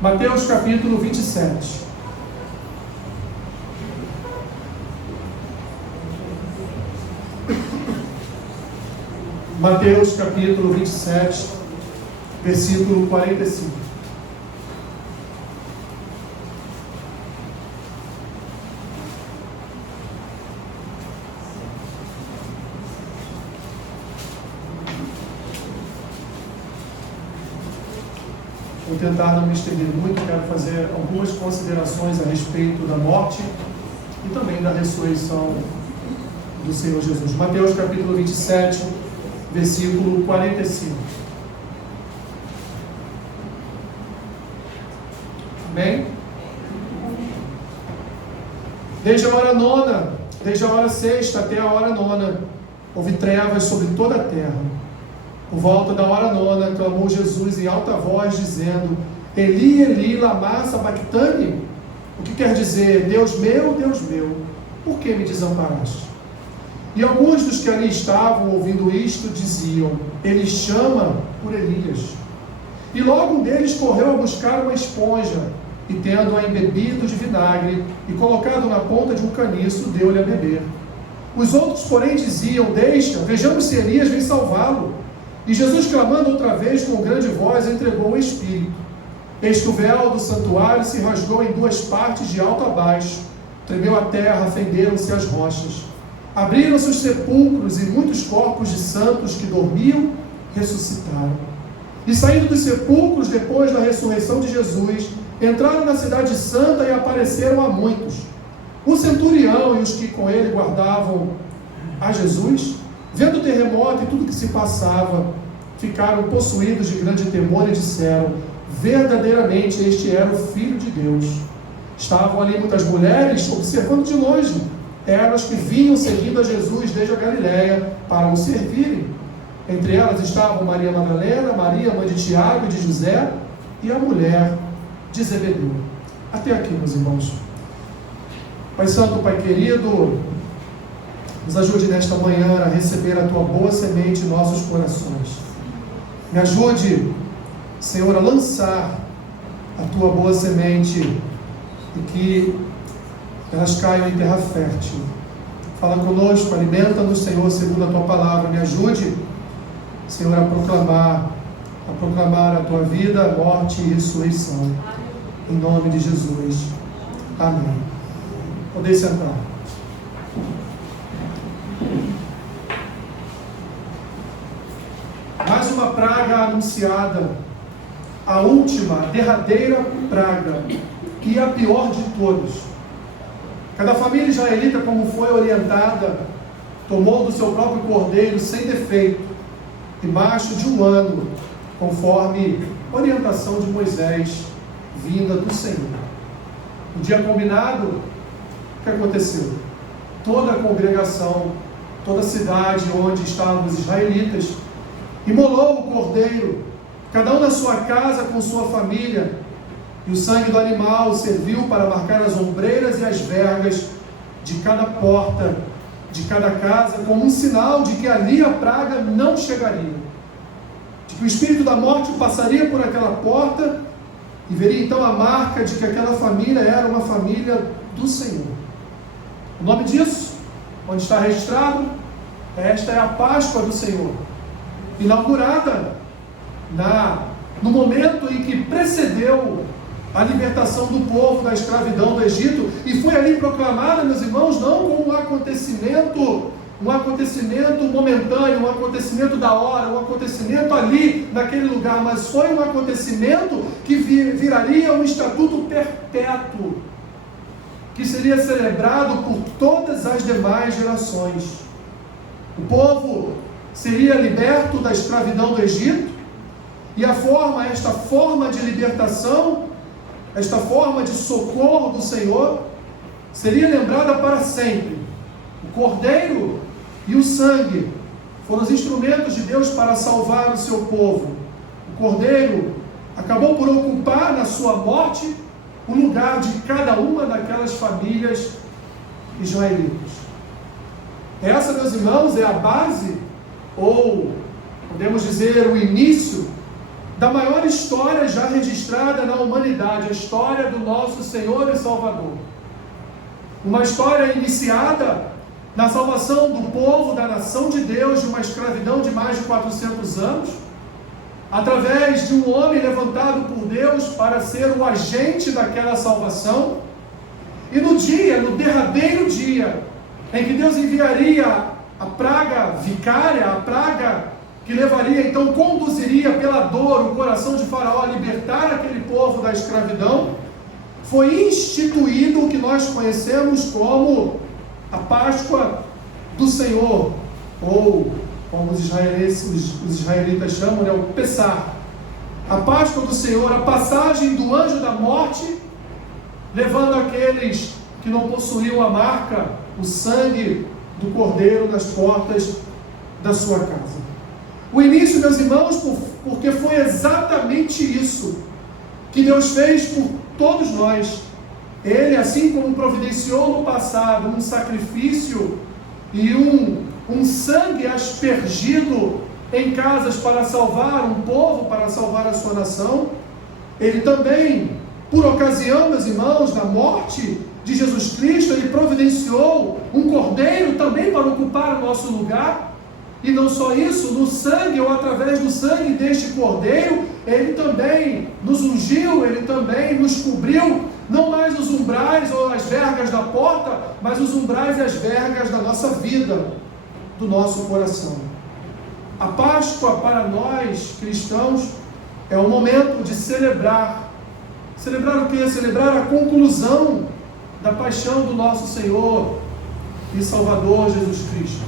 Mateus capítulo 27. Mateus capítulo 27, versículo 45. Vou tentar não me estender muito, quero fazer algumas considerações a respeito da morte e também da ressurreição do Senhor Jesus. Mateus capítulo 27, versículo 45. Amém? Desde a hora nona, desde a hora sexta até a hora nona, houve trevas sobre toda a terra. Por volta da hora nona, clamou Jesus em alta voz, dizendo: Eli, Eli, lama sabachthani? O que quer dizer: Deus meu, por que me desamparaste? E alguns dos que ali estavam ouvindo isto diziam: Ele chama por Elias. E logo um deles correu a buscar uma esponja, e tendo-a embebido de vinagre e colocado na ponta de um caniço, deu-lhe a beber. Os outros, porém, diziam: Deixa, vejamos se Elias vem salvá-lo. E Jesus, clamando outra vez com grande voz, entregou o Espírito. Eis que o véu do santuário se rasgou em duas partes, de alto a baixo. Tremeu a terra, fenderam-se as rochas. Abriram-se os sepulcros, e muitos corpos de santos que dormiam ressuscitaram. E saindo dos sepulcros, depois da ressurreição de Jesus, entraram na cidade santa e apareceram a muitos. O centurião e os que com ele guardavam a Jesus, vendo o terremoto e tudo que se passava, ficaram possuídos de grande temor e disseram: verdadeiramente este era o Filho de Deus. Estavam ali muitas mulheres observando de longe. Eram as que vinham seguindo a Jesus desde a Galiléia para o servirem. Entre elas estavam Maria Madalena, Maria, mãe de Tiago e de José, e a mulher de Zebedeu. Até aqui, meus irmãos. Pai Santo, Pai querido, nos ajude nesta manhã a receber a Tua boa semente em nossos corações. Me ajude, Senhor, a lançar a Tua boa semente e que elas caiam em terra fértil. Fala conosco, alimenta-nos, Senhor, segundo a Tua palavra. Me ajude, Senhor, a proclamar a Tua vida, morte e ressurreição. Em nome de Jesus. Amém. Podem sentar. Mais uma praga anunciada, a última, a derradeira praga, e a pior de todas. Cada família israelita, como foi orientada, tomou do seu próprio cordeiro sem defeito, e macho de 1 ano, conforme orientação de Moisés, vinda do Senhor. No dia combinado, o que aconteceu? Toda a congregação, toda a cidade onde estavam os israelitas, imolou o cordeiro, cada um na sua casa com sua família, e o sangue do animal serviu para marcar as ombreiras e as vergas de cada porta, de cada casa, como um sinal de que ali a praga não chegaria, de que o espírito da morte passaria por aquela porta, e veria então a marca de que aquela família era uma família do Senhor. O nome disso, onde está registrado, esta é a Páscoa do Senhor, inaugurada no momento em que precedeu a libertação do povo da escravidão do Egito, e foi ali proclamada, meus irmãos, não como um acontecimento momentâneo, um acontecimento da hora, um acontecimento ali, naquele lugar, mas foi um acontecimento que viraria um estatuto perpétuo, que seria celebrado por todas as demais gerações. O povo seria liberto da escravidão do Egito, e esta forma de libertação, esta forma de socorro do Senhor, seria lembrada para sempre. O cordeiro e o sangue foram os instrumentos de Deus para salvar o seu povo. O cordeiro acabou por ocupar na sua morte o lugar de cada uma daquelas famílias israelitas. Essa, meus irmãos, é a base, ou podemos dizer o início da maior história já registrada na humanidade, a história do nosso Senhor e Salvador. Uma história iniciada na salvação do povo, da nação de Deus, de uma escravidão de mais de 400 anos, através de um homem levantado por Deus para ser o agente daquela salvação. E no derradeiro dia, em que Deus enviaria a praga vicária, a praga que levaria, então conduziria pela dor o coração de Faraó a libertar aquele povo da escravidão, foi instituído o que nós conhecemos como a Páscoa do Senhor, ou como os israelitas chamam, o Pessah. A Páscoa do Senhor, a passagem do anjo da morte, levando aqueles que não possuíam a marca, o sangue do Cordeiro nas portas da sua casa. O início, meus irmãos, porque foi exatamente isso que Deus fez por todos nós. Ele, assim como providenciou no passado um sacrifício e um sangue aspergido em casas para salvar um povo, para salvar a sua nação, Ele também, por ocasião, meus irmãos, da morte de Jesus Cristo, Ele providenciou um cordeiro também para ocupar o nosso lugar. E não só isso, no sangue ou através do sangue deste cordeiro, Ele também nos ungiu, Ele também nos cobriu, não mais os umbrais ou as vergas da porta, mas os umbrais e as vergas da nossa vida, do nosso coração. A Páscoa para nós cristãos é um momento de celebrar. Celebrar o quê? Celebrar a conclusão da paixão do nosso Senhor e Salvador Jesus Cristo.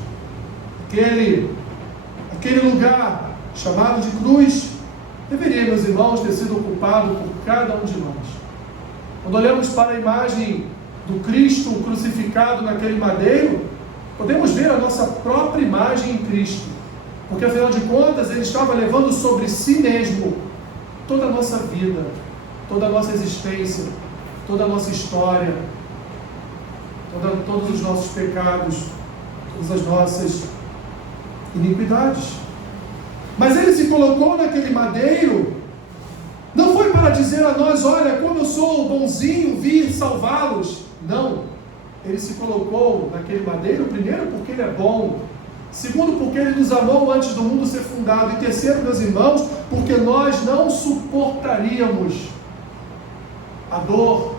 Aquele lugar chamado de cruz deveria, meus irmãos, ter sido ocupado por cada um de nós. Quando olhamos para a imagem do Cristo crucificado naquele madeiro, podemos ver a nossa própria imagem em Cristo, porque afinal de contas Ele estava levando sobre si mesmo toda a nossa vida, toda a nossa existência, toda a nossa história, todos os nossos pecados, todas as nossas iniquidades. Mas Ele se colocou naquele madeiro, não foi para dizer a nós, olha, como eu sou bonzinho, vir salvá-los. Não, Ele se colocou naquele madeiro, primeiro porque Ele é bom, segundo porque Ele nos amou antes do mundo ser fundado, e terceiro, meus irmãos, porque nós não suportaríamos a dor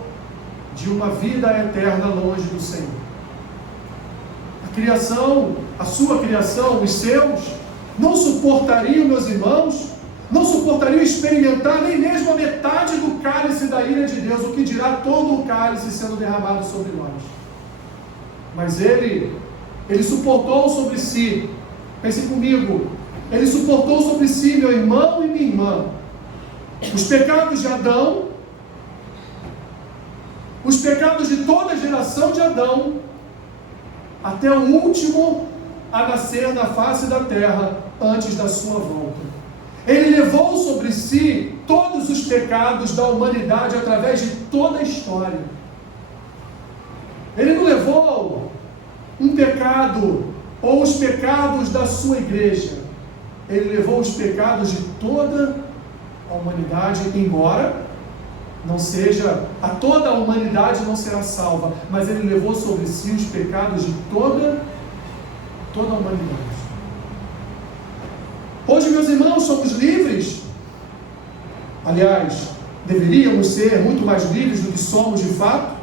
de uma vida eterna longe do Senhor. A criação, a sua criação, os seus, não suportariam, meus irmãos, não suportariam experimentar nem mesmo a metade do cálice da ira de Deus, o que dirá todo o cálice sendo derramado sobre nós. Mas Ele suportou sobre si, pense comigo, Ele suportou sobre si, meu irmão e minha irmã, os pecados de Adão, os pecados de toda a geração de Adão, até o último a nascer na face da terra antes da sua volta. Ele levou sobre si todos os pecados da humanidade através de toda a história. Ele não levou um pecado ou os pecados da sua igreja. Ele levou os pecados de toda a humanidade, embora não seja, a toda a humanidade não será salva, mas Ele levou sobre si os pecados de toda a humanidade. Hoje, meus irmãos, somos livres. Aliás, deveríamos ser muito mais livres do que somos de fato,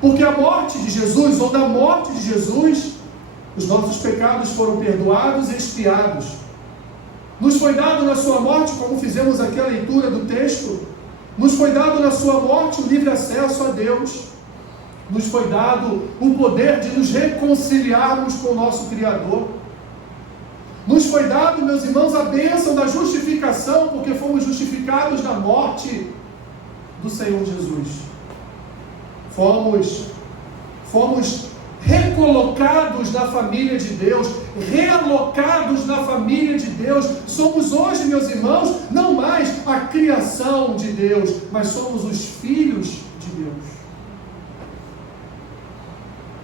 porque a morte de Jesus, ou da morte de Jesus, os nossos pecados foram perdoados e expiados. Nos foi dado na sua morte, como fizemos aqui a leitura do texto, nos foi dado na sua morte o livre acesso a Deus. Nos foi dado o poder de nos reconciliarmos com o nosso Criador. Nos foi dado, meus irmãos, a bênção da justificação, porque fomos justificados na morte do Senhor Jesus. Fomos recolocados na família de Deus, realocados na família de Deus. Somos hoje, meus irmãos, não mais a criação de Deus, mas somos os filhos de Deus.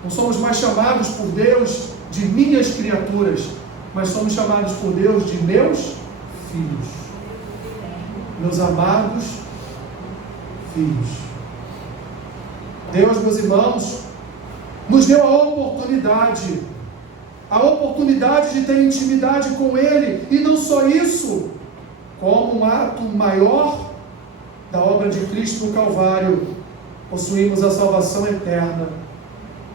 Não somos mais chamados por Deus de minhas criaturas, mas somos chamados por Deus de meus filhos. meus amados filhos. Deus, meus irmãos, nos deu a oportunidade de ter intimidade com Ele, e não só isso, como um ato maior da obra de Cristo no Calvário, possuímos a salvação eterna,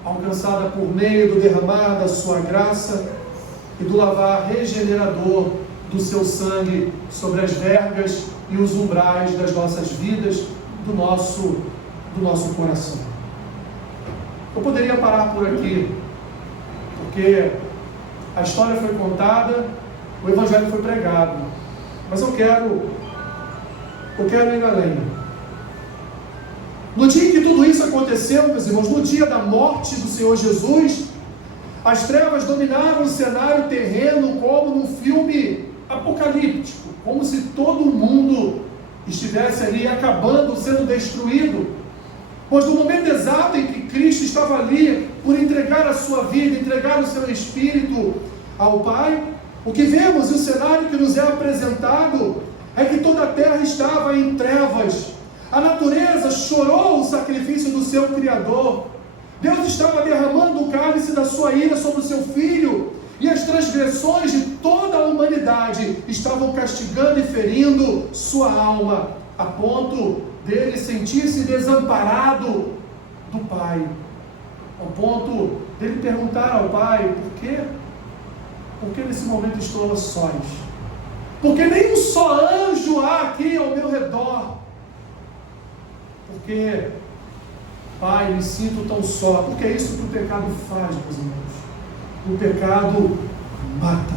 alcançada por meio do derramar da sua graça e do lavar regenerador do seu sangue sobre as vergas e os umbrais das nossas vidas, do nosso coração. Eu poderia parar por aqui, porque a história foi contada, o Evangelho foi pregado, mas eu quero ir além. No dia em que tudo isso aconteceu, meus irmãos, no dia da morte do Senhor Jesus, as trevas dominaram o cenário terreno como num filme apocalíptico, como se todo mundo estivesse ali acabando, sendo destruído. Pois no momento exato em que Cristo estava ali por entregar a sua vida, entregar o seu Espírito ao Pai, o que vemos e o cenário que nos é apresentado é que toda a terra estava em trevas. A natureza chorou o sacrifício do seu Criador. Deus estava derramando o cálice da sua ira sobre o seu Filho, e as transgressões de toda a humanidade estavam castigando e ferindo sua alma, a ponto dele sentir-se desamparado do Pai, ao ponto dele perguntar ao Pai: por quê? Por que nesse momento estou a sós? Porque nem um só anjo há aqui ao meu redor. Porque, Pai, me sinto tão só. Porque é isso que o pecado faz, meus irmãos. O pecado mata.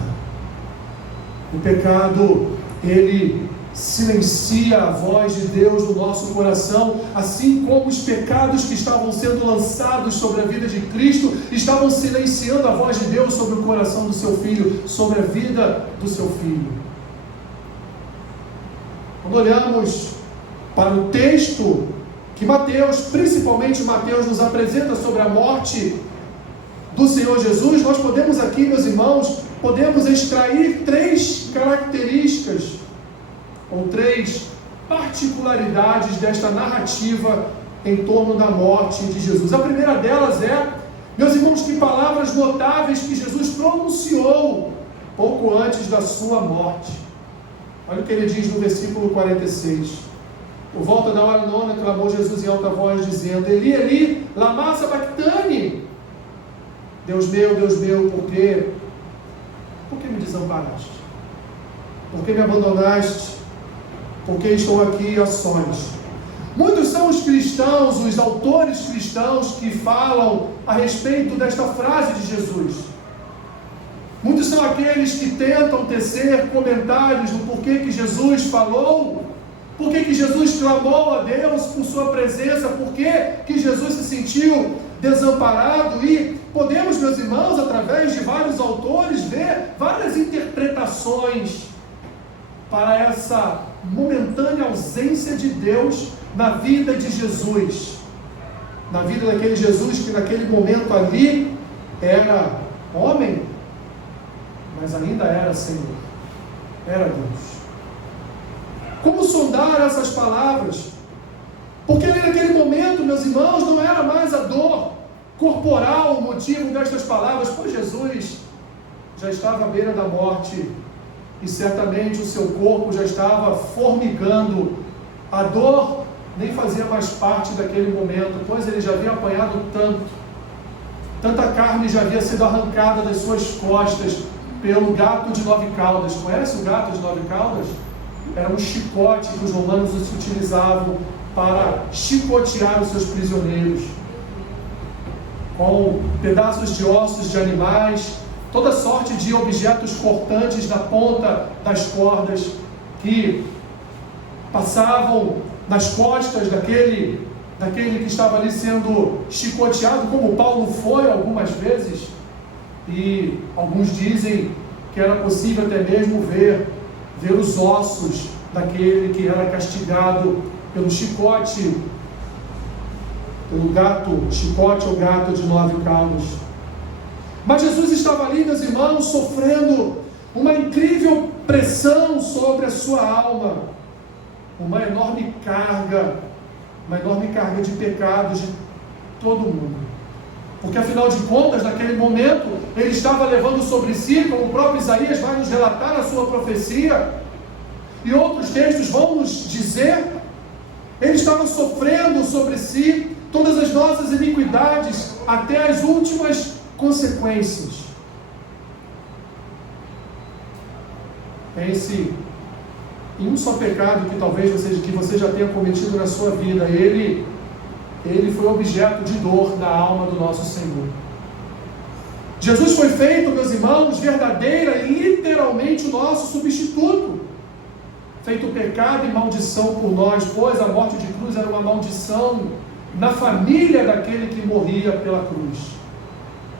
O pecado, ele silencia a voz de Deus no nosso coração, assim como os pecados que estavam sendo lançados sobre a vida de Cristo estavam silenciando a voz de Deus sobre o coração do seu Filho, sobre a vida do seu Filho. Quando olhamos para o texto que Mateus, principalmente Mateus, nos apresenta sobre a morte do Senhor Jesus, nós podemos aqui, meus irmãos, podemos extrair 3 características ou 3 particularidades desta narrativa em torno da morte de Jesus. A primeira delas é, meus irmãos, que palavras notáveis que Jesus pronunciou pouco antes da sua morte. Olha o que ele diz no versículo 46. Por volta da hora nona, clamou Jesus em alta voz, dizendo: Eli, Eli, lama sabachthani. Deus meu, por que me desamparaste? Por que me abandonaste? Porque estou aqui a sós. Muitos são os cristãos, os autores cristãos que falam a respeito desta frase de Jesus. Muitos são aqueles que tentam tecer comentários do porquê que Jesus falou, porquê que Jesus clamou a Deus por sua presença, porquê que Jesus se sentiu desamparado, e podemos, meus irmãos, através de vários autores, ver várias interpretações para essa momentânea ausência de Deus na vida de Jesus, na vida daquele Jesus que naquele momento ali era homem, mas ainda era Senhor, era Deus. Como sondar essas palavras? Porque ali naquele momento, meus irmãos, não era mais a dor corporal o motivo destas palavras, pois Jesus já estava à beira da morte, e certamente o seu corpo já estava formigando. A dor nem fazia mais parte daquele momento, pois ele já havia apanhado tanta carne já havia sido arrancada das suas costas pelo gato de 9 caudas. Conhece o gato de 9 caudas? Era um chicote que os romanos utilizavam para chicotear os seus prisioneiros, com pedaços de ossos de animais, toda sorte de objetos cortantes na ponta das cordas que passavam nas costas daquele que estava ali sendo chicoteado, como Paulo foi algumas vezes, e alguns dizem que era possível até mesmo ver os ossos daquele que era castigado pelo chicote, chicote ou gato de 9 caudas. Mas Jesus estava ali, meus irmãos, sofrendo uma incrível pressão sobre a sua alma. uma enorme carga de pecados de todo mundo. Porque afinal de contas, naquele momento, ele estava levando sobre si, como o próprio Isaías vai nos relatar na sua profecia, e outros textos vão nos dizer, ele estava sofrendo sobre si todas as nossas iniquidades, até as últimas consequências. Pense em um só pecado que talvez você já tenha cometido na sua vida. Ele foi objeto de dor da alma do nosso Senhor. Jesus foi feito, meus irmãos, verdadeira e literalmente o nosso substituto. Feito pecado e maldição por nós, pois a morte de cruz era uma maldição na família daquele que morria pela cruz.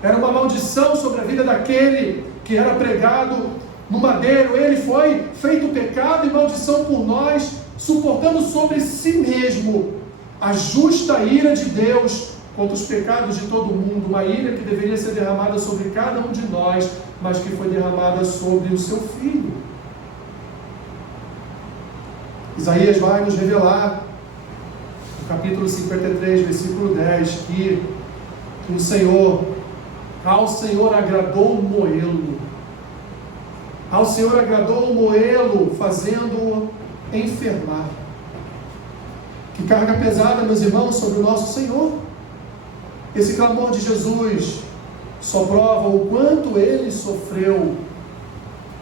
Era uma maldição sobre a vida daquele que era pregado no madeiro. Ele foi feito pecado e maldição por nós, suportando sobre si mesmo a justa ira de Deus contra os pecados de todo mundo, uma ira que deveria ser derramada sobre cada um de nós, mas que foi derramada sobre o seu Filho. Isaías vai nos revelar, no capítulo 53, versículo 10, que ao Senhor agradou moê-lo. Ao Senhor agradou moê-lo, fazendo-o enfermar. Que carga pesada, meus irmãos, sobre o nosso Senhor. Esse clamor de Jesus só prova o quanto Ele sofreu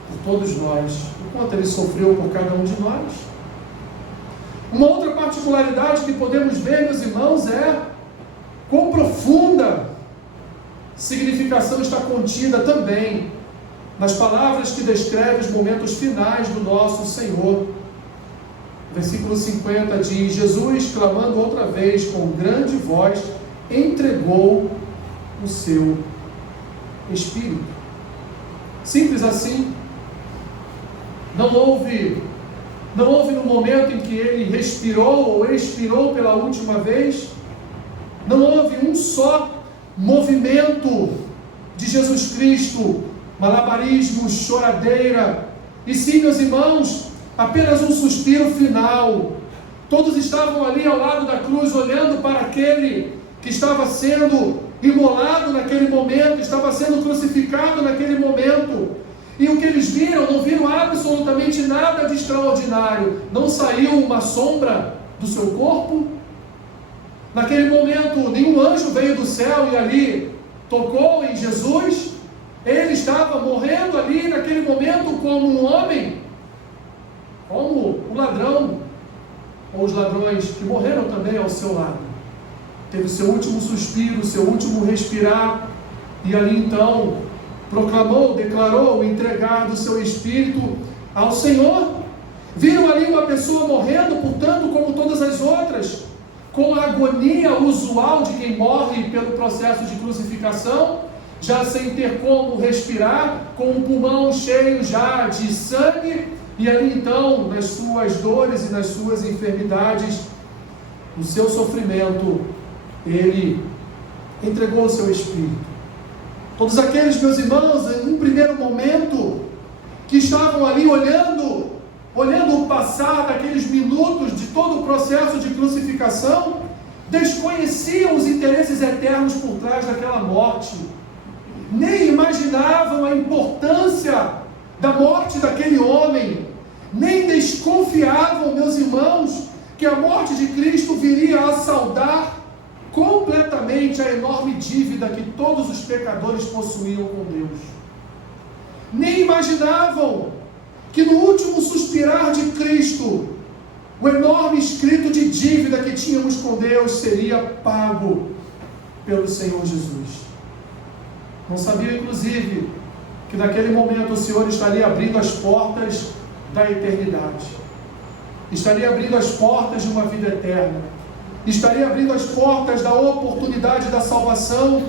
por todos nós, o quanto Ele sofreu por cada um de nós. Uma outra particularidade que podemos ver, meus irmãos, é quão profunda significação está contida também nas palavras que descrevem os momentos finais do nosso Senhor. Versículo 50 diz: Jesus, clamando outra vez com grande voz, entregou o seu Espírito. Simples assim. Não houve no momento em que ele respirou ou expirou pela última vez, não houve um só movimento de Jesus Cristo, malabarismo, choradeira, e sim, meus irmãos, apenas um suspiro final. Todos estavam ali ao lado da cruz, olhando para aquele que estava sendo imolado naquele momento, estava sendo crucificado naquele momento. E o que eles viram, não viram absolutamente nada de extraordinário. Não saiu uma sombra do seu corpo. Naquele momento, nenhum anjo veio do céu e ali tocou em Jesus. Ele estava morrendo ali naquele momento como um homem, como o ladrão, ou os ladrões que morreram também ao seu lado. Teve o seu último suspiro, o seu último respirar, e ali então proclamou, declarou o entregar do seu Espírito ao Senhor. Viram ali uma pessoa morrendo, portanto, como todas as outras, com a agonia usual de quem morre pelo processo de crucificação, já sem ter como respirar, com o pulmão cheio já de sangue, e ali então, nas suas dores e nas suas enfermidades, no seu sofrimento, ele entregou o seu Espírito. Todos aqueles, meus irmãos, em um primeiro momento, que estavam ali olhando o passar daqueles minutos de todo o processo de crucificação, desconheciam os interesses eternos por trás daquela morte, nem imaginavam a importância da morte daquele homem, nem desconfiavam, meus irmãos, que a morte de Cristo viria a saldar completamente a enorme dívida que todos os pecadores possuíam com Deus. Nem imaginavam que no último suspirar de Cristo, o enorme escrito de dívida que tínhamos com Deus seria pago pelo Senhor Jesus. Não sabiam, inclusive, que naquele momento o Senhor estaria abrindo as portas da eternidade, estaria abrindo as portas de uma vida eterna, estaria abrindo as portas da oportunidade da salvação,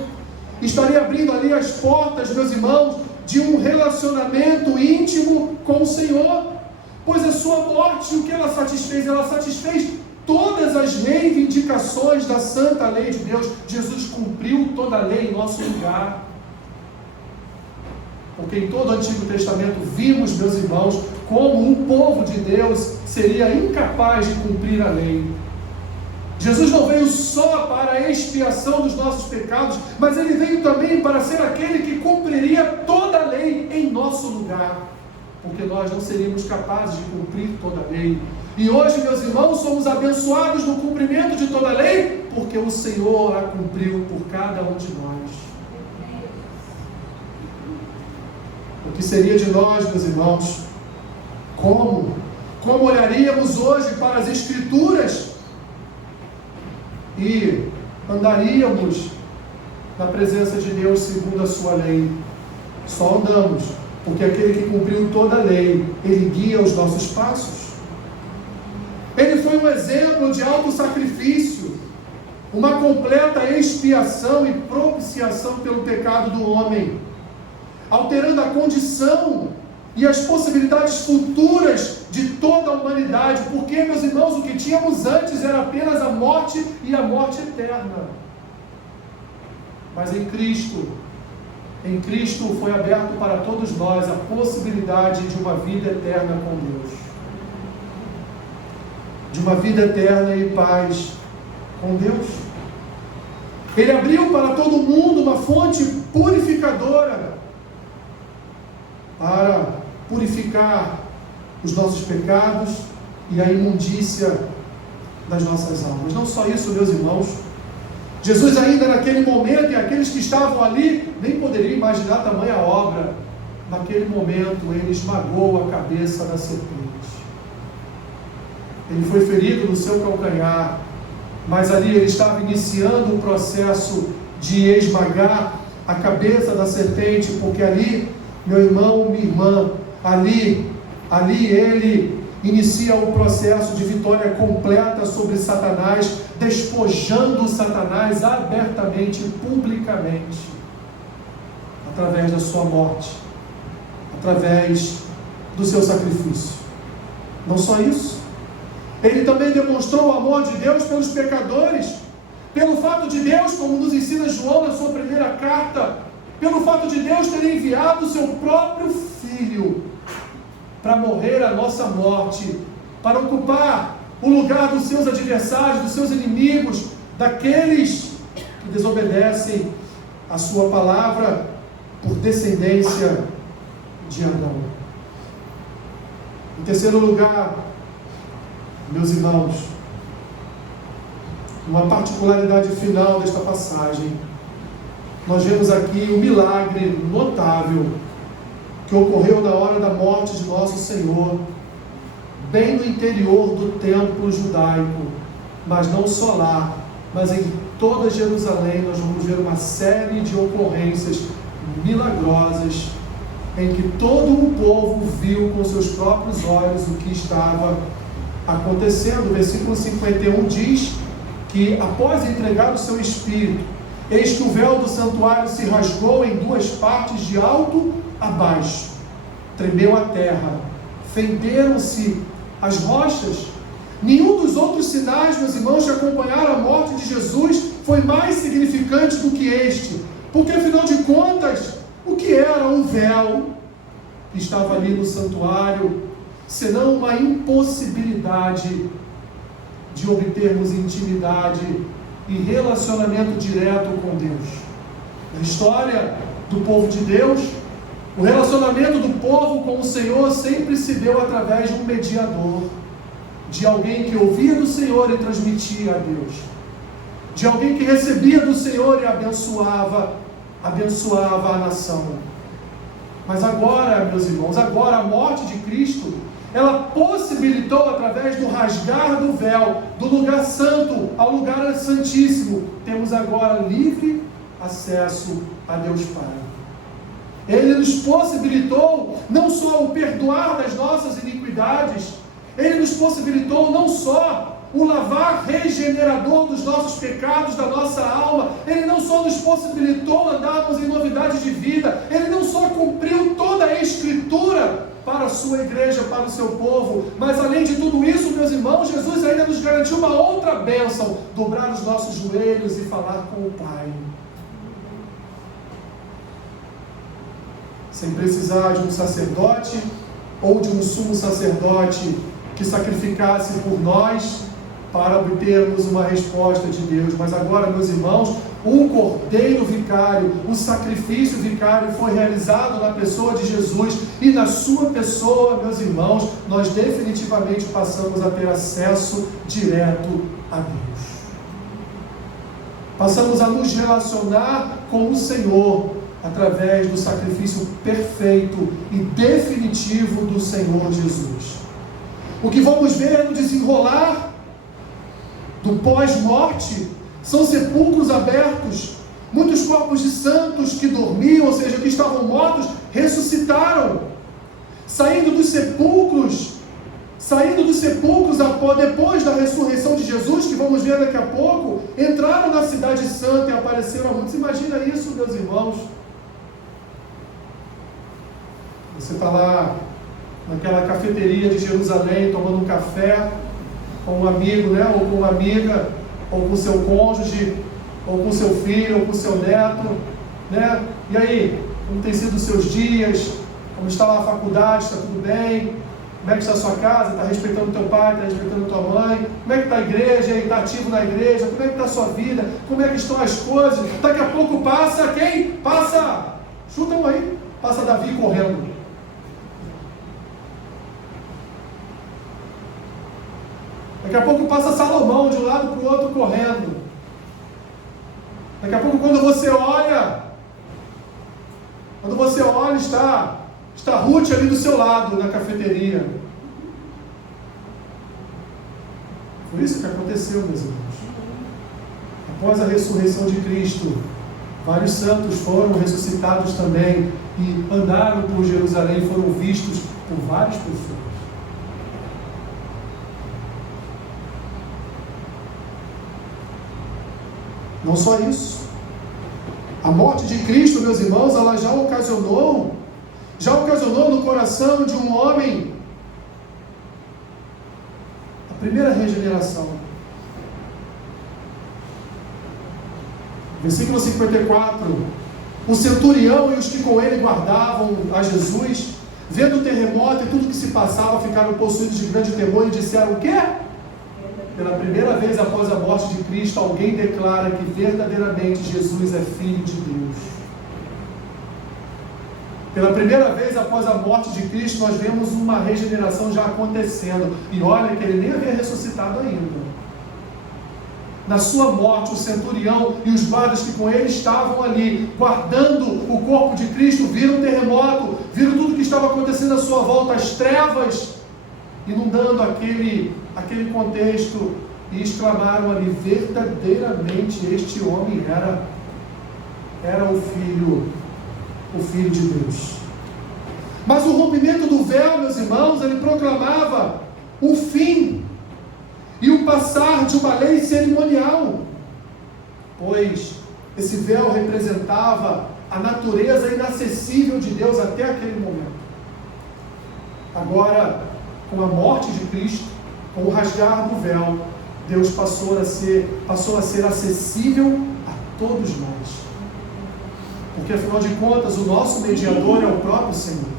estaria abrindo ali as portas, meus irmãos, de um relacionamento íntimo com o Senhor, pois a sua morte, o que ela satisfez? Ela satisfez todas as reivindicações da santa lei de Deus. Jesus cumpriu toda a lei em nosso lugar. Porque em todo o Antigo Testamento vimos, meus irmãos, como o povo de Deus seria incapaz de cumprir a lei. Jesus não veio só para a expiação dos nossos pecados, mas Ele veio também para ser aquele que cumpriria toda a lei em nosso lugar, porque nós não seríamos capazes de cumprir toda a lei. E hoje, meus irmãos, somos abençoados no cumprimento de toda a lei, porque o Senhor a cumpriu por cada um de nós. O que seria de nós, meus irmãos? Como olharíamos hoje para as Escrituras e andaríamos na presença de Deus segundo a sua lei? Só andamos, porque aquele que cumpriu toda a lei, Ele guia os nossos passos. Ele foi um exemplo de auto-sacrifício, uma completa expiação e propiciação pelo pecado do homem, alterando a condição e as possibilidades futuras de toda a humanidade, porque, meus irmãos, o que tínhamos antes era apenas a morte e a morte eterna. Mas em Cristo foi aberto para todos nós a possibilidade de uma vida eterna com Deus, de uma vida eterna em paz com Deus. Ele abriu para todo mundo uma fonte purificadora para purificar os nossos pecados e a imundícia das nossas almas. Não só isso, meus irmãos, Jesus ainda naquele momento, e aqueles que estavam ali nem poderiam imaginar tamanha obra, naquele momento Ele esmagou a cabeça da serpente. Ele foi ferido no seu calcanhar, mas ali Ele estava iniciando o processo de esmagar a cabeça da serpente, porque ali, meu irmão, minha irmã, ali Ele inicia o processo de vitória completa sobre Satanás, despojando Satanás abertamente, publicamente, através da sua morte, através do seu sacrifício. Não só isso, Ele também demonstrou o amor de Deus pelos pecadores, pelo fato de Deus, como nos ensina João na sua primeira carta, pelo fato de Deus ter enviado o seu próprio Filho para morrer a nossa morte, para ocupar o lugar dos seus adversários, dos seus inimigos, daqueles que desobedecem a sua palavra por descendência de Adão. Em terceiro lugar, meus irmãos, uma particularidade final desta passagem, nós vemos aqui um milagre notável que ocorreu na hora da morte de nosso Senhor, bem no interior do templo judaico, mas não só lá, mas em toda Jerusalém. Nós vamos ver uma série de ocorrências milagrosas, em que todo o povo viu com seus próprios olhos o que estava acontecendo. O versículo 51 diz que, após entregar o seu espírito, eis que o véu do santuário se rasgou em duas partes, de alto a baixo, tremeu a terra, fenderam-se as rochas. Nenhum dos outros sinais, meus irmãos, que acompanharam a morte de Jesus foi mais significante do que este, porque afinal de contas, o que era um véu que estava ali no santuário, senão uma impossibilidade de obtermos intimidade e relacionamento direto com Deus. Na história do povo de Deus, o relacionamento do povo com o Senhor sempre se deu através de um mediador, de alguém que ouvia do Senhor e transmitia a Deus, de alguém que recebia do Senhor e abençoava a nação. Mas agora, meus irmãos, agora a morte de Cristo, ela possibilitou, através do rasgar do véu, do lugar santo ao lugar santíssimo, temos agora livre acesso a Deus Pai. Ele nos possibilitou não só o perdoar das nossas iniquidades, Ele nos possibilitou não só o lavar regenerador dos nossos pecados, da nossa alma. Ele não só nos possibilitou andarmos em novidade de vida, Ele não só cumpriu toda a Escritura para a sua igreja, para o seu povo, mas além de tudo isso, meus irmãos, Jesus ainda nos garantiu uma outra bênção: dobrar os nossos joelhos e falar com o Pai. sem precisar de um sacerdote ou de um sumo sacerdote que sacrificasse por nós para obtermos uma resposta de Deus. Mas agora, meus irmãos, o cordeiro vicário, o sacrifício vicário foi realizado na pessoa de Jesus, e na sua pessoa, meus irmãos, nós definitivamente passamos a ter acesso direto a Deus. Passamos a nos relacionar com o Senhor através do sacrifício perfeito e definitivo do Senhor Jesus. O que vamos ver no desenrolar do pós-morte são sepulcros abertos. Muitos corpos de santos que dormiam, ou seja, que estavam mortos, ressuscitaram, saindo dos sepulcros depois da ressurreição de Jesus, que vamos ver daqui a pouco, entraram na cidade santa e apareceram a muitos. Imagina isso, meus irmãos. Você está lá naquela cafeteria de Jerusalém, tomando um café com um amigo, né? Ou com uma amiga, ou com seu cônjuge, ou com seu filho, ou com seu neto, né? E aí, como tem sido os seus dias? Como está lá a faculdade? Está tudo bem? Como é que está a sua casa? Está respeitando teu pai? Está respeitando tua mãe? Como é que está a igreja? Está ativo na igreja? Como é que está a sua vida? Como é que estão as coisas? Daqui a pouco passa quem? Passa! Chutam aí! Passa Davi correndo. Daqui a pouco passa Salomão de um lado para o outro correndo. Daqui a pouco, quando você olha, está Ruth ali do seu lado na cafeteria. Foi isso que aconteceu, meus irmãos. Após a ressurreição de Cristo, vários santos foram ressuscitados também e andaram por Jerusalém e foram vistos por várias pessoas. Não só isso. A morte de Cristo, meus irmãos, ela já ocasionou no coração de um homem a primeira regeneração. Versículo 54. O centurião e os que com ele guardavam a Jesus, vendo o terremoto e tudo que se passava, ficaram possuídos de grande temor e disseram: o quê? Pela primeira vez após a morte de Cristo, alguém declara que verdadeiramente Jesus é Filho de Deus. Pela primeira vez após a morte de Cristo, nós vemos uma regeneração já acontecendo. E olha que ele nem havia ressuscitado ainda. Na sua morte, o centurião e os guardas que com ele estavam ali, guardando o corpo de Cristo, viram o terremoto, viram tudo que estava acontecendo à sua volta, as trevas inundando aquele contexto, e exclamaram ali: verdadeiramente este homem era o Filho de Deus. Mas o rompimento do véu, meus irmãos, ele proclamava o fim e o passar de uma lei cerimonial, pois esse véu representava a natureza inacessível de Deus até aquele momento. Agora, com a morte de Cristo, com o rasgar do véu, Deus passou a ser acessível a todos nós. Porque afinal de contas, o nosso mediador é o próprio Senhor.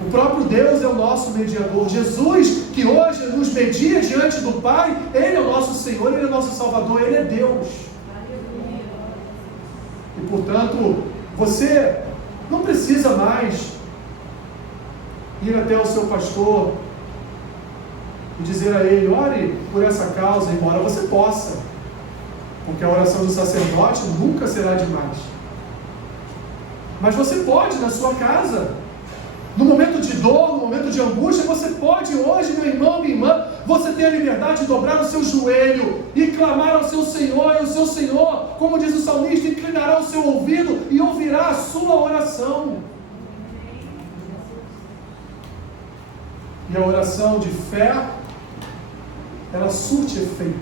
O próprio Deus é o nosso mediador. Jesus, que hoje nos media diante do Pai, Ele é o nosso Senhor, Ele é o nosso Salvador, Ele é Deus. E portanto, você não precisa mais ir até o seu pastor e dizer a ele: ore por essa causa, embora você possa, porque a oração do sacerdote nunca será demais. Mas você pode, na sua casa, no momento de dor, no momento de angústia, você pode hoje, meu irmão, minha irmã, você tem a liberdade de dobrar o seu joelho e clamar ao seu Senhor, e o seu Senhor, como diz o salmista, inclinará o seu ouvido e ouvirá a sua oração. E a oração de fé, ela surte efeito.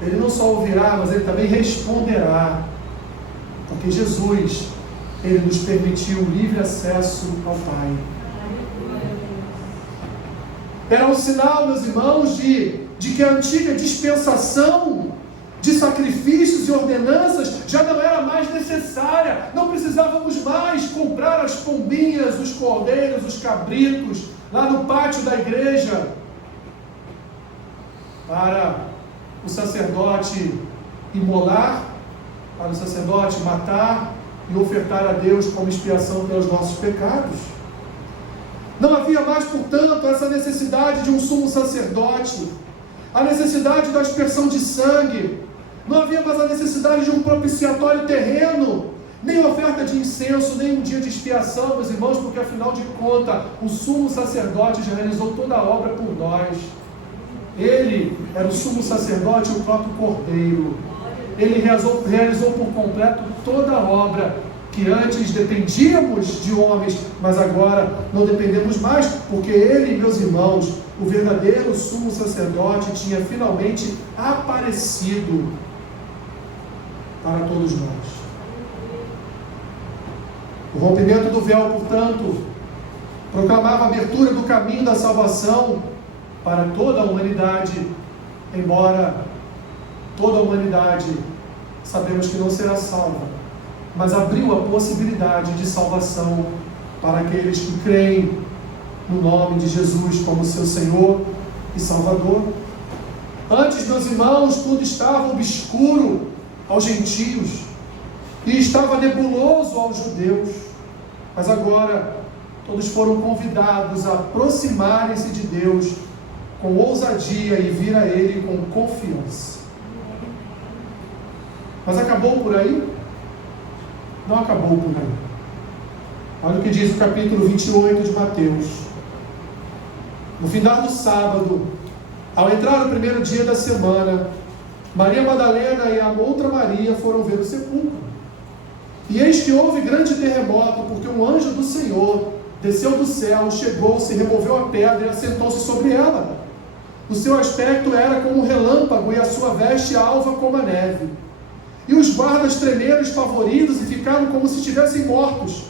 Ele não só ouvirá, mas ele também responderá. Porque Jesus, ele nos permitiu livre acesso ao Pai. Era um sinal, meus irmãos, de que a antiga dispensação de sacrifícios e ordenanças já não era mais necessária. Não precisávamos mais comprar as pombinhas, os cordeiros, os cabritos, lá no pátio da igreja, para o sacerdote imolar, para o sacerdote matar e ofertar a Deus como expiação pelos nossos pecados. Não havia mais, portanto, essa necessidade de um sumo sacerdote, a necessidade da aspersão de sangue. Não havia mais a necessidade de um propiciatório terreno, nem oferta de incenso, nem um dia de expiação, meus irmãos, porque afinal de contas, o sumo sacerdote já realizou toda a obra por nós. Ele era o sumo sacerdote e o próprio Cordeiro. Ele realizou por completo toda a obra que antes dependíamos de homens, mas agora não dependemos mais, porque ele, meus irmãos, o verdadeiro sumo sacerdote, tinha finalmente aparecido para todos nós. O rompimento do véu, portanto, proclamava a abertura do caminho da salvação para toda a humanidade, embora toda a humanidade sabemos que não será salva, mas abriu a possibilidade de salvação para aqueles que creem no nome de Jesus como seu Senhor e Salvador. Antes, meus irmãos, tudo estava obscuro aos gentios e estava nebuloso aos judeus, mas agora todos foram convidados a aproximarem-se de Deus com ousadia e vir a Ele com confiança. Mas acabou por aí? Não acabou por aí. Olha o que diz o capítulo 28 de Mateus. No final do sábado, ao entrar o primeiro dia da semana, Maria Madalena e a outra Maria foram ver o sepulcro. E eis que houve grande terremoto, porque um anjo do Senhor desceu do céu, chegou-se, removeu a pedra e assentou-se sobre ela. O seu aspecto era como um relâmpago e a sua veste alva como a neve. E os guardas tremeram espavoridos e ficaram como se estivessem mortos.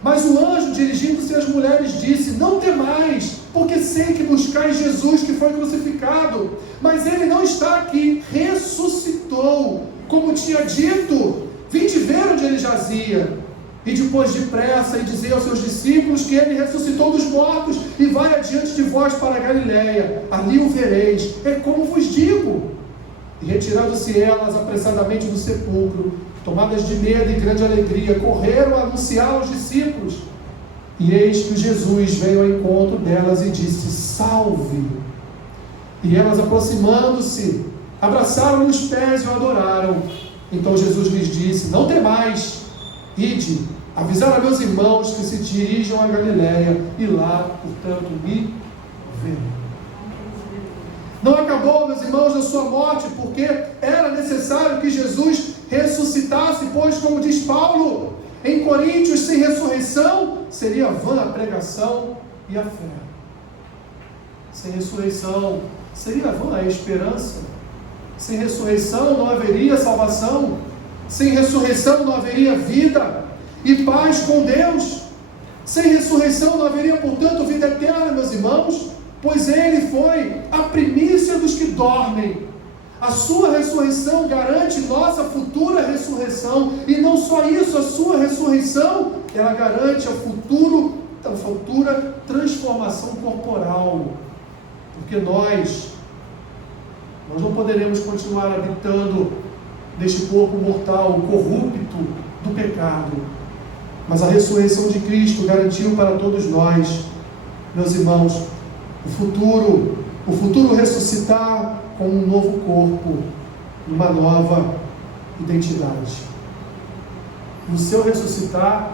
Mas o anjo, dirigindo-se às mulheres, disse: não temais, porque sei que buscais Jesus que foi crucificado. Mas ele não está aqui, ressuscitou, como tinha dito. Vinde ver onde ele jazia. E depois depressa, e dizer aos seus discípulos que ele ressuscitou dos mortos, e vai adiante de vós para a Galiléia, ali o vereis, é como vos digo. E retirando-se elas apressadamente do sepulcro, tomadas de medo e grande alegria, correram a anunciar aos discípulos. E eis que Jesus veio ao encontro delas e disse: salve! E elas, aproximando-se, abraçaram-lhe os pés e o adoraram. Então Jesus lhes disse: não temais, ide, avisar a meus irmãos que se dirijam a Galiléia, e lá, portanto, me verão. Não acabou, meus irmãos, na sua morte, porque era necessário que Jesus ressuscitasse, pois, como diz Paulo em Coríntios, sem ressurreição seria vã a pregação e a fé. Sem ressurreição seria vã a esperança. Sem ressurreição não haveria salvação. Sem ressurreição não haveria vida e paz com Deus. Sem ressurreição não haveria, portanto, vida eterna, meus irmãos, pois ele foi a primícia dos que dormem. A sua ressurreição garante nossa futura ressurreição, e não só isso, a sua ressurreição, ela garante a futura transformação corporal, porque nós não poderemos continuar habitando neste corpo mortal, corrupto do pecado, mas a ressurreição de Cristo garantiu para todos nós, meus irmãos, o futuro ressuscitar com um novo corpo, uma nova identidade. No seu ressuscitar,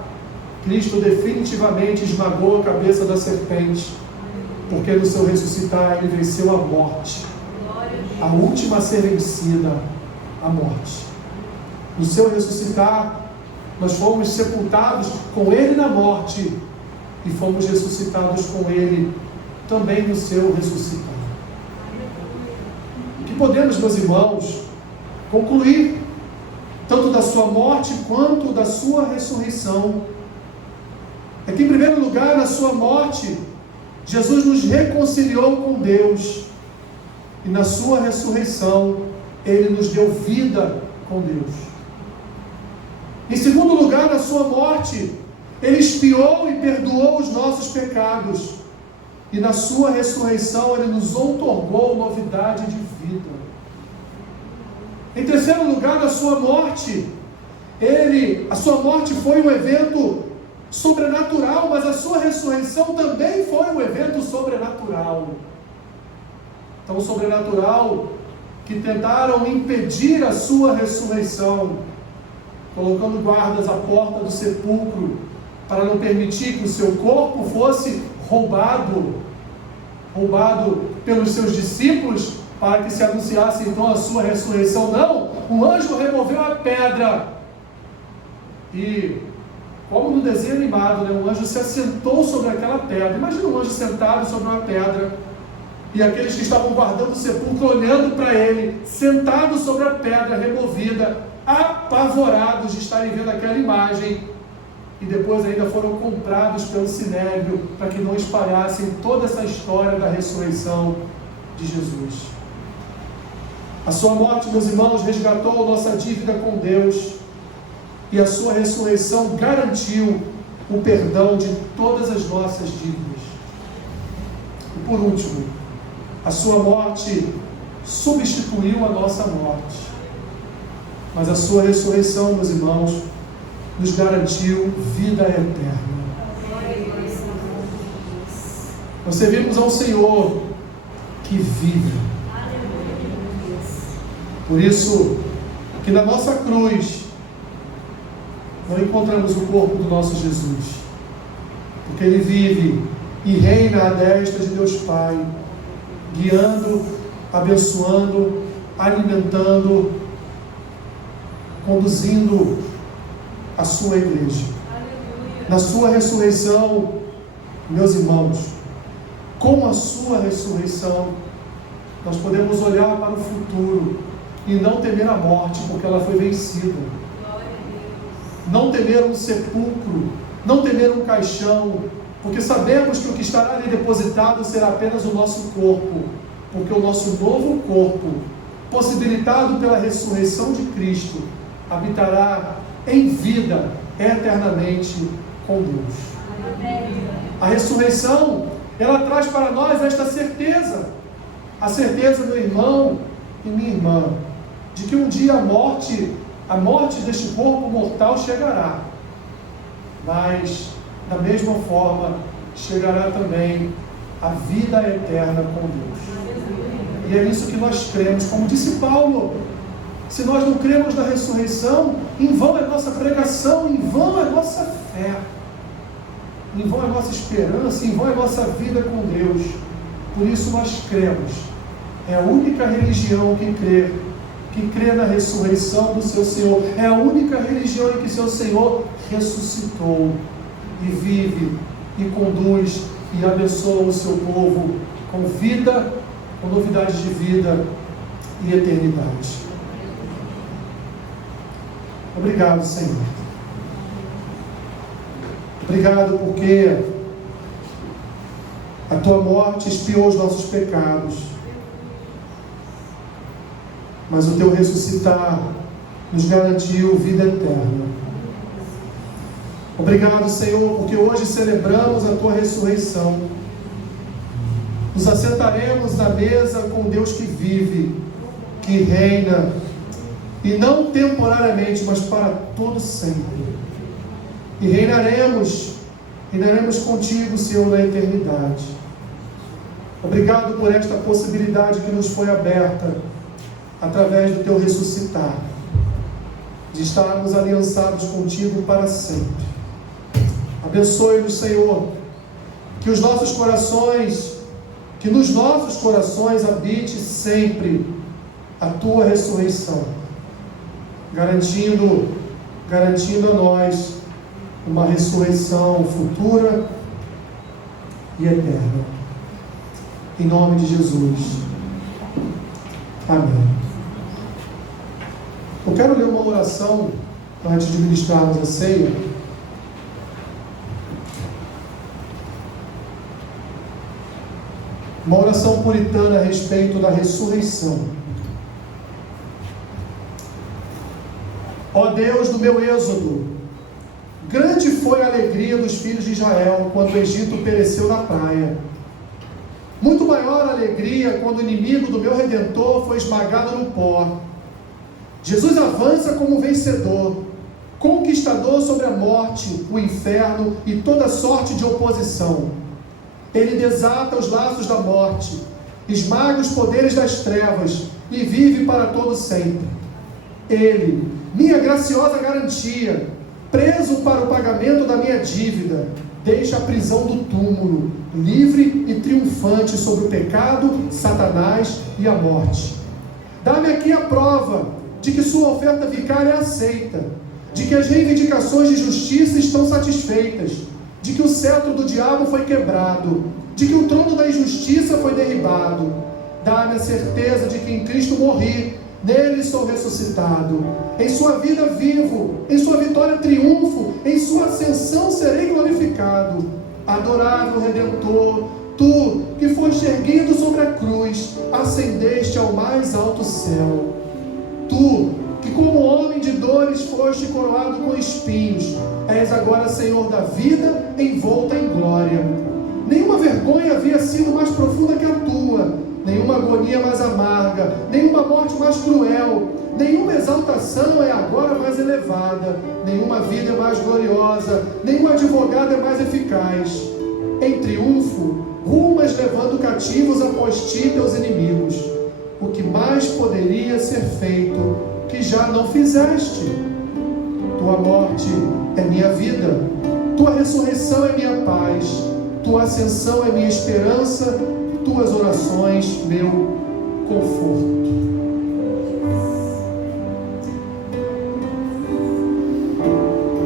Cristo definitivamente esmagou a cabeça da serpente, porque no seu ressuscitar ele venceu a morte, a última a ser vencida, a morte. No seu ressuscitar, nós fomos sepultados com ele na morte e fomos ressuscitados com ele também no seu ressuscitar. O que podemos, meus irmãos, concluir, tanto da sua morte quanto da sua ressurreição, é que, em primeiro lugar, na sua morte, Jesus nos reconciliou com Deus, e na sua ressurreição, Ele nos deu vida com Deus. Em segundo lugar, na sua morte, Ele expiou e perdoou os nossos pecados. E na sua ressurreição, Ele nos outorgou novidade de vida. Em terceiro lugar, na sua morte, a sua morte foi um evento sobrenatural, mas a sua ressurreição também foi um evento sobrenatural. Tão sobrenatural que tentaram impedir a sua ressurreição, colocando guardas à porta do sepulcro, para não permitir que o seu corpo fosse roubado pelos seus discípulos, para que se anunciasse então a sua ressurreição. Não, um anjo removeu a pedra, e como no desenho animado, um anjo se assentou sobre aquela pedra. Imagina um anjo sentado sobre uma pedra, e aqueles que estavam guardando o sepulcro olhando para ele, sentado sobre a pedra removida, apavorados de estarem vendo aquela imagem, e depois ainda foram comprados pelo Sinédrio para que não espalhassem toda essa história da ressurreição de Jesus. A sua morte, meus irmãos, resgatou nossa dívida com Deus, e a sua ressurreição garantiu o perdão de todas as nossas dívidas. E por último, a sua morte substituiu a nossa morte, mas a sua ressurreição, meus irmãos, nos garantiu vida eterna. Nós servimos ao Senhor que vive. Por isso que na nossa cruz não encontramos o corpo do nosso Jesus, porque Ele vive e reina à destra de Deus Pai, guiando, abençoando, alimentando, conduzindo a sua igreja. Na sua ressurreição, meus irmãos, com a sua ressurreição, nós podemos olhar para o futuro e não temer a morte, porque ela foi vencida. Não temer um sepulcro, não temer um caixão, porque sabemos que o que estará ali depositado será apenas o nosso corpo, porque o nosso novo corpo, possibilitado pela ressurreição de Cristo, habitará em vida eternamente com Deus. A ressurreição, ela traz para nós esta certeza, a certeza, meu irmão e minha irmã, de que um dia a morte deste corpo mortal chegará, mas da mesma forma chegará também a vida eterna com Deus. E é nisso que nós cremos, como disse Paulo. Se nós não cremos na ressurreição, em vão é nossa pregação, em vão é nossa fé, em vão é nossa esperança, em vão é nossa vida com Deus. Por isso nós cremos. É a única religião que crê na ressurreição do seu Senhor. É a única religião em que seu Senhor ressuscitou e vive e conduz e abençoa o seu povo com vida, com novidades de vida e eternidade. Obrigado, Senhor. Obrigado porque a tua morte expiou os nossos pecados, mas o teu ressuscitar nos garantiu vida eterna. Obrigado, Senhor, porque hoje celebramos a tua ressurreição. Nos assentaremos na mesa com Deus que vive, que reina, e não temporariamente, mas para todo sempre. E reinaremos contigo, Senhor, na eternidade. Obrigado por esta possibilidade que nos foi aberta através do teu ressuscitar, de estarmos aliançados contigo para sempre. Abençoe-nos, Senhor, que nos nossos corações habite sempre a tua ressurreição, garantindo a nós uma ressurreição futura e eterna. Em nome de Jesus. Amém. Eu quero ler uma oração antes de ministrarmos a ceia. Uma oração puritana a respeito da ressurreição. Ó Deus do meu êxodo, grande foi a alegria dos filhos de Israel quando o Egito pereceu na praia. Muito maior a alegria quando o inimigo do meu Redentor foi esmagado no pó. Jesus avança como vencedor, conquistador sobre a morte, o inferno e toda sorte de oposição. Ele desata os laços da morte, esmaga os poderes das trevas e vive para todo sempre. Ele, minha graciosa garantia, preso para o pagamento da minha dívida, deixa a prisão do túmulo, livre e triunfante sobre o pecado, Satanás e a morte. Dá-me aqui a prova de que sua oferta vicária é aceita, de que as reivindicações de justiça estão satisfeitas, de que o cetro do diabo foi quebrado, de que o trono da injustiça foi derribado. Dá-me a certeza de que em Cristo morri, nele sou ressuscitado. Em sua vida vivo, em sua vitória triunfo, em sua ascensão serei glorificado. Adorável Redentor, tu que foste erguido sobre a cruz, ascendeste ao mais alto céu. Tu que como homem de dores foste coroado com espinhos, és agora Senhor da vida, envolta em glória. Nenhuma vergonha havia sido mais profunda que a tua, nenhuma agonia mais amarga, nenhuma morte mais cruel, nenhuma exaltação é agora mais elevada, nenhuma vida é mais gloriosa, nenhum advogado é mais eficaz. Em triunfo, rumas levando cativos após ti teus inimigos. O que mais poderia ser feito, que já não fizeste? Tua morte é minha vida, tua ressurreição é minha paz, tua ascensão é minha esperança, tuas orações, meu conforto.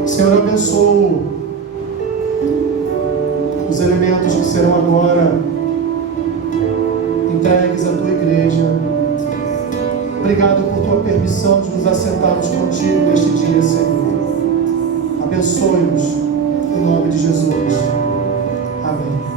Senhor, abençoa os elementos que serão agora entregues à tua igreja. Obrigado por tua permissão de nos assentarmos contigo neste dia, Senhor. Abençoe-nos em nome de Jesus. Amém.